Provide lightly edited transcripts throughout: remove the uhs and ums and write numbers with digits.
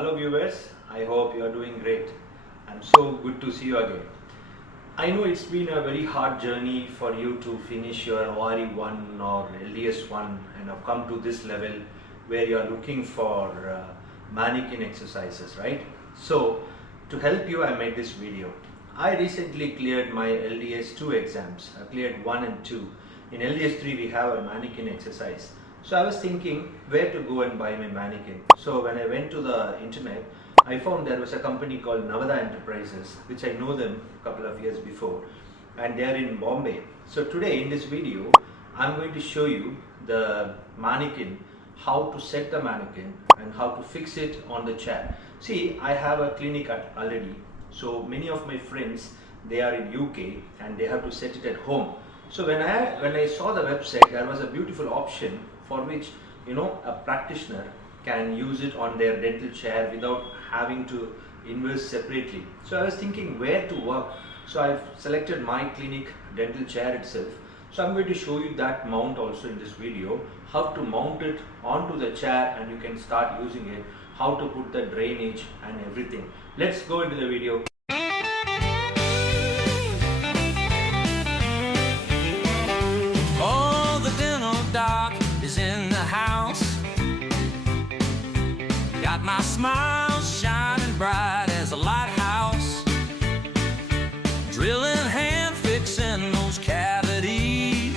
Hello viewers, I hope you are doing great. I'm so good to see you again. I know it's been a very hard journey for you to finish your ORE 1 or LDS 1 and have come to this level where you are looking for Manikin exercises, right? So to help you, I made this video. I recently cleared my LDS 2 exams. I cleared 1 and 2. In LDS 3 we have a Manikin exercise. So I was thinking where to go and buy my Manikin. So when I went to the internet, I found there was a company called Navadha Enterprises, which I know them a couple of years before, and they are in Bombay. So today in this video, I'm going to show you the Manikin, how to set the Manikin and how to fix it on the chair. See, I have a clinic already. So many of my friends, they are in UK and they have to set it at home. So when I saw the website, there was a beautiful option for which a practitioner can use it on their dental chair without having to invest separately. So I was thinking where to work. So I've selected my clinic dental chair itself. So I'm going to show you that mount also in this video, how to mount it onto the chair and you can start using it, how to put the drainage and everything. Let's go into the video. Oh, the dental doc is in the house. Got my smile shining bright as a lighthouse. Drilling hand, fixing those cavities.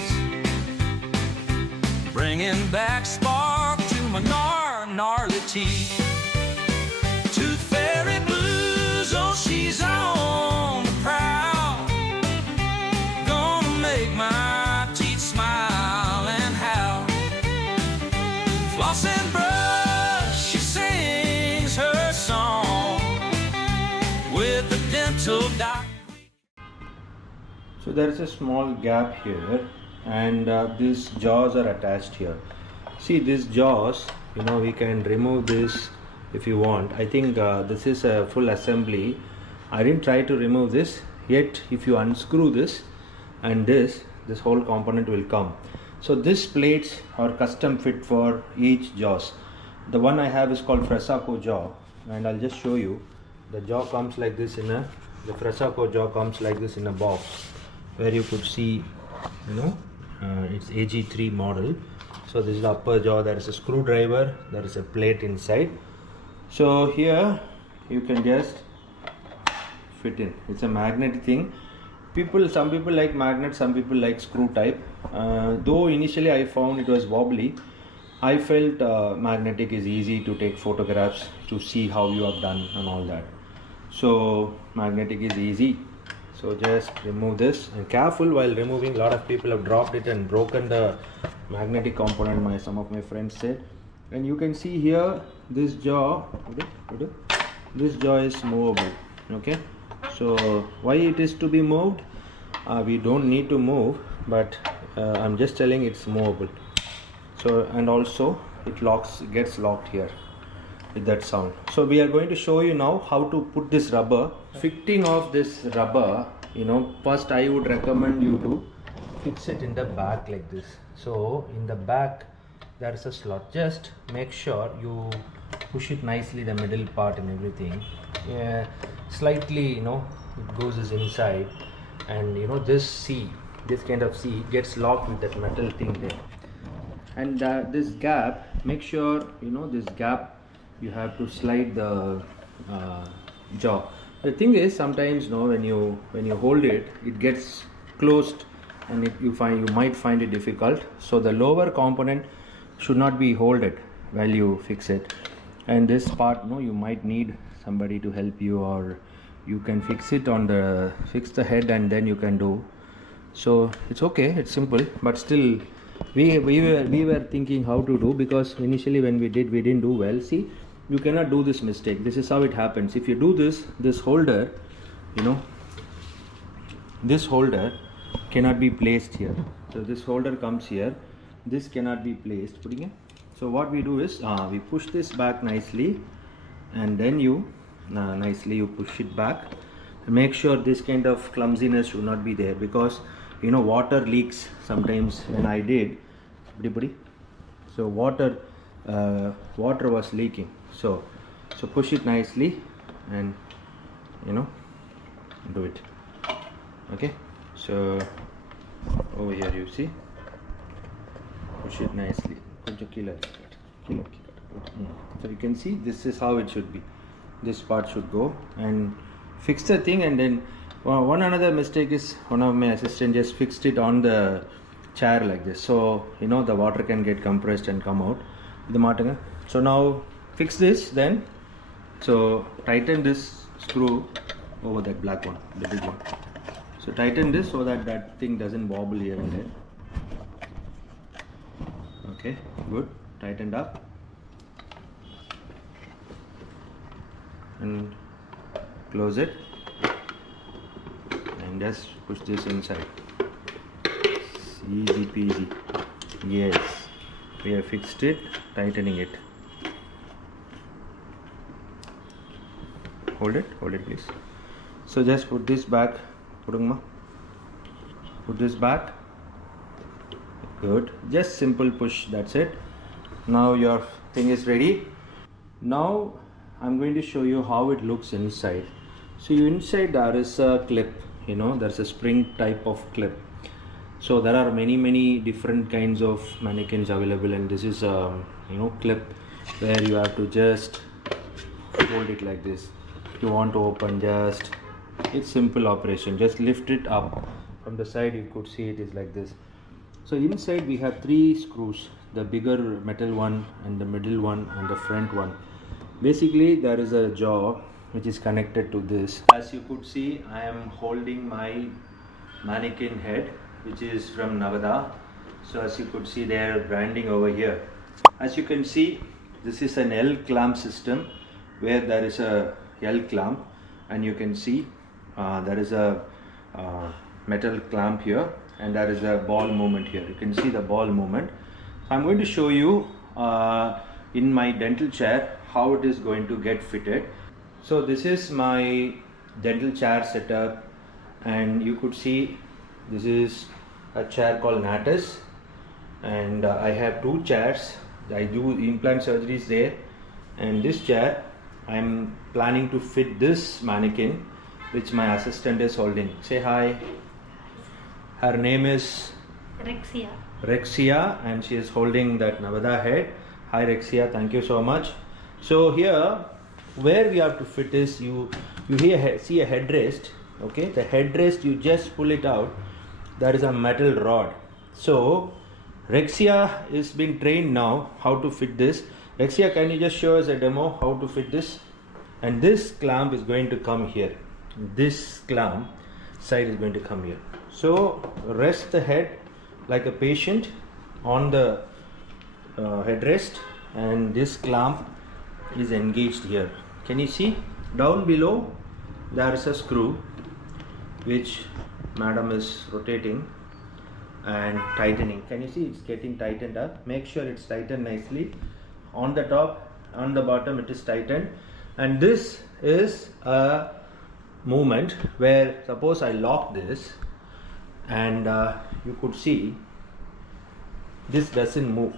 Bringing back spark to my gnarly teeth. Tooth fairy blues, oh she's on the prowl. Gonna make my teeth smile and howl. Floss and brush, she sings her song with the dental doc. So there is a small gap here and these jaws are attached here. See these jaws, we can remove this if you want. I think this is a full assembly. I didn't try to remove this yet. If you unscrew this and this whole component will come. So these plates are custom fit for each jaws. The one I have is called Frasaco jaw, and I'll just show you. The jaw comes like this the Frasaco jaw comes like this in a box, where you could see, it's AG3 model. So this is the upper jaw. There is a screwdriver, there is a plate inside. So here you can just fit in. It's a magnetic thing. Some people like magnet, some people like screw type. Though initially I found it was wobbly, I felt magnetic is easy to take photographs, to see how you have done and all that. So magnetic is easy. So just remove this, and careful while removing. A lot of people have dropped it and broken the magnetic component, some of my friends said. And you can see here this jaw, this jaw is movable. Okay, so why it is to be moved? We don't need to move, but I'm just telling it's movable. So, and also it gets locked here with that sound. So we are going to show you now how to put this rubber. Fitting of this rubber, first I would recommend you to fix it in the back like this. So in the back there is a slot. Just make sure you push it nicely, the middle part and everything. Slightly, it goes inside, and this kind of C gets locked with that metal thing there. And this gap, make sure this gap you have to slide the jaw. The thing is, sometimes when you hold it, it gets closed, and you might find it difficult. So the lower component should not be holded while you fix it. And this part, you might need somebody to help you, or you can fix the head and then you can do. So it's okay, it's simple, but still we were thinking how to do, because initially when we didn't do well. See, you cannot do this mistake. This is how it happens. If you do this holder, this holder cannot be placed here. So this holder comes here, this cannot be placed. So what we do is we push this back nicely, and then you push it back. Make sure this kind of clumsiness should not be there, because water leaks sometimes. When I did, so water was leaking. So So push it nicely and do it. Okay, so over here you see, push it nicely. So you can see this is how it should be. This part should go, and fix the thing. And then one another mistake is one of my assistant just fixed it on the chair like this, so the water can get compressed and come out. So now fix this, then so tighten this screw over that black one, the big one. So tighten this so that that thing doesn't wobble here and there. Okay, good, tightened up. And close it and just push this inside. Easy peasy. Yes, we have fixed it, tightening it. Hold it please. So just put this back. Put this back. Good, just simple push, that's it. Now your thing is ready. Now I'm going to show you how it looks inside. So inside there is a clip, there's a spring type of clip. So there are many different kinds of mannequins available, and this is a clip where you have to just hold it like this. If you want to open, just it's simple operation, just lift it up from the side. You could see it is like this. So inside we have 3 screws, the bigger metal one and the middle one and the front one. Basically there is a jaw which is connected to this. As you could see, I am holding my mannequin head, which is from Navadha. So as you could see, they are branding over here. As you can see, this is an L clamp system where there is a L clamp, and you can see there is a metal clamp here, and there is a ball movement here. You can see the ball movement. I'm going to show you in my dental chair how it is going to get fitted. So this is my dental chair setup, and you could see this is a chair called Natus, and I have 2 chairs. I do implant surgeries there, and this chair I'm planning to fit this mannequin which my assistant is holding. Say hi. Her name is Rexia, and she is holding that Navadha head. Hi Rexia, thank you so much. So here where we have to fit is, you here see a headrest. Okay, the headrest, you just pull it out, there is a metal rod. So Rexia is being trained now how to fit this. Rexia, can you just show us a demo how to fit this? And this clamp is going to come here. This clamp side is going to come here. So rest the head like a patient on the headrest, and this clamp is engaged here. Can you see down below there is a screw which madam is rotating and tightening. Can you see it's getting tightened up? Make sure it's tightened nicely. On the top, on the bottom, it is tightened. And this is a movement where suppose I lock this, and you could see this doesn't move.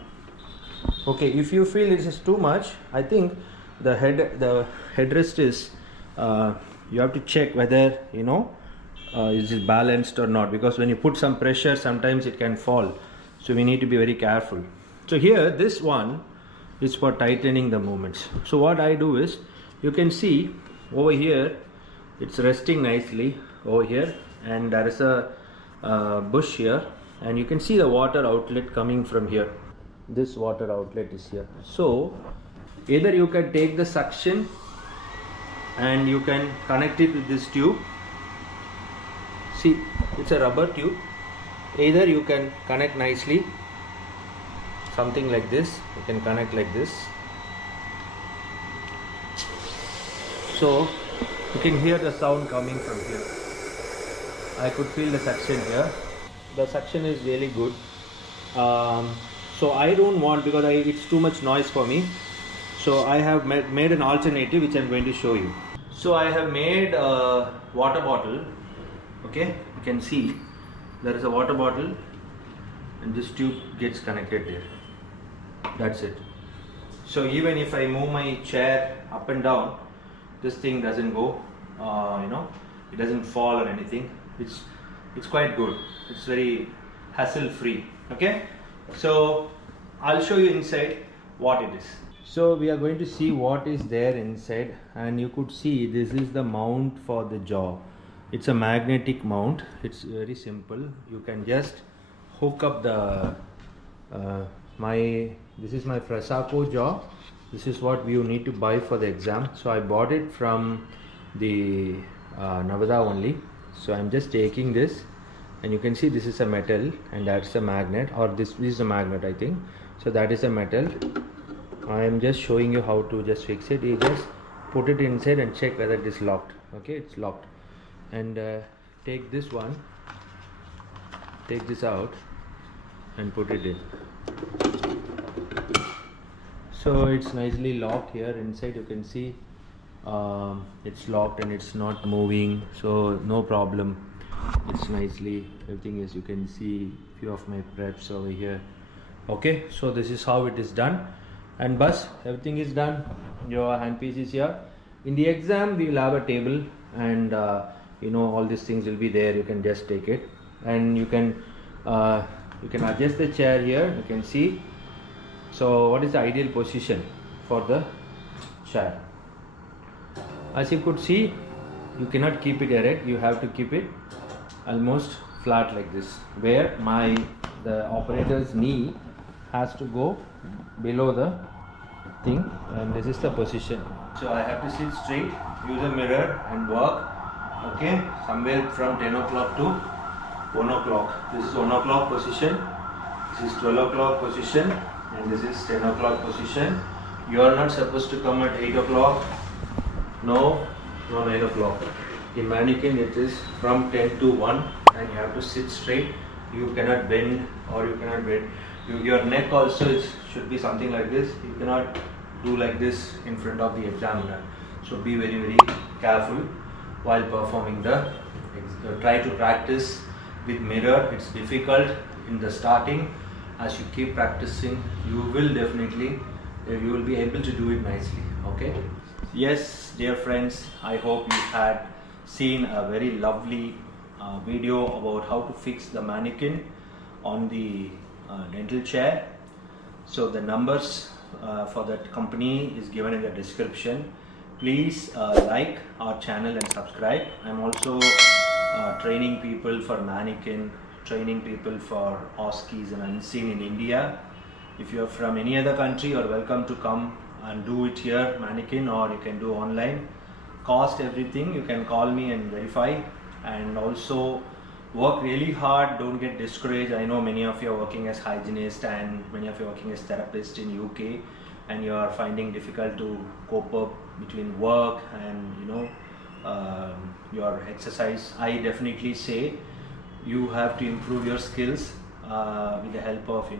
Okay, if you feel it is too much, I think the headrest is you have to check whether is it balanced or not, because when you put some pressure sometimes it can fall, so we need to be very careful. So here this one is for tightening the movements. So what I do is, you can see over here it's resting nicely over here, and there is a bush here, and you can see the water outlet coming from here. This water outlet is here. So either you can take the suction and you can connect it with this tube. See, it's a rubber tube. Either you can connect nicely, something like this, you can connect like this. So you can hear the sound coming from here. I could feel the suction here. The suction is really good. So I don't want, because it's too much noise for me. So I have made an alternative which I'm going to show you. So I have made a water bottle. Okay, you can see there is a water bottle, and this tube gets connected there. That's it. So even if I move my chair up and down, this thing doesn't go, it doesn't fall or anything. It's quite good. It's very hassle free. Okay, so I'll show you inside what it is. So we are going to see what is there inside, and you could see this is the mount for the jaw. It's a magnetic mount. It's very simple. You can just hook up the this is my Frasaco jaw. This is what you need to buy for the exam. So I bought it from the Navadha only. So I'm just taking this, and you can see this is a metal and that's a magnet, or this is a magnet I think. So that is a metal. I am just showing you how to just fix it. You just put it inside and check whether it is locked. Okay, it's locked. And take this one, take this out and put it in. So it's nicely locked here inside. You can see it's locked and it's not moving, so no problem. It's nicely, everything is, you can see few of my preps over here. Okay, so this is how it is done, and bus, everything is done. Your handpiece is here. In the exam we will have a table, and all these things will be there. You can just take it, and you can adjust the chair here. You can see. So what is the ideal position for the chair? As you could see, you cannot keep it erect. You have to keep it almost flat like this, where the operator's knee has to go below the thing, and this is the position. So I have to sit straight, use a mirror and work. Okay, somewhere from 10 o'clock to 1 o'clock. This is 1 o'clock position, this is 12 o'clock position, and this is 10 o'clock position. You are not supposed to come at 8 o'clock, no 9 o'clock. In Manikin it is from 10 to 1, and you have to sit straight. You cannot bend, or you cannot bend. Your neck also should be something like this. You cannot do like this in front of the examiner. So be very, very careful while performing try to practice with mirror. It's difficult in the starting. As you keep practicing, you will be able to do it nicely. Okay. Yes, dear friends, I hope you had seen a very lovely video about how to fix the Manikin on the dental chair. So the numbers for that company is given in the description. Please like our channel and subscribe. I'm also training people for Manikin, training people for OSCEs and Unseen in India. If you are from any other country, you are welcome to come and do it here, Manikin, or you can do online. Cost everything, you can call me and verify. And also work really hard, don't get discouraged. I know many of you are working as hygienists and many of you are working as therapists in UK, and you are finding difficult to cope up between work and your exercise. I definitely say you have to improve your skills with the help of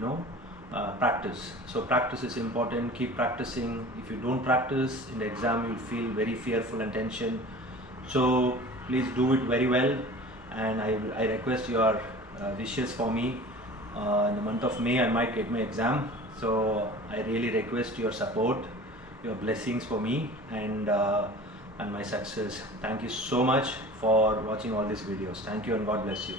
practice. So practice is important. Keep practicing. If you don't practice in the exam, you'll feel very fearful and tension. So please do it very well, and I request your wishes for me. In the month of May I might get my exam, so I really request your support, your blessings for me and my success. Thank you so much for watching all these videos. Thank you, and God bless you.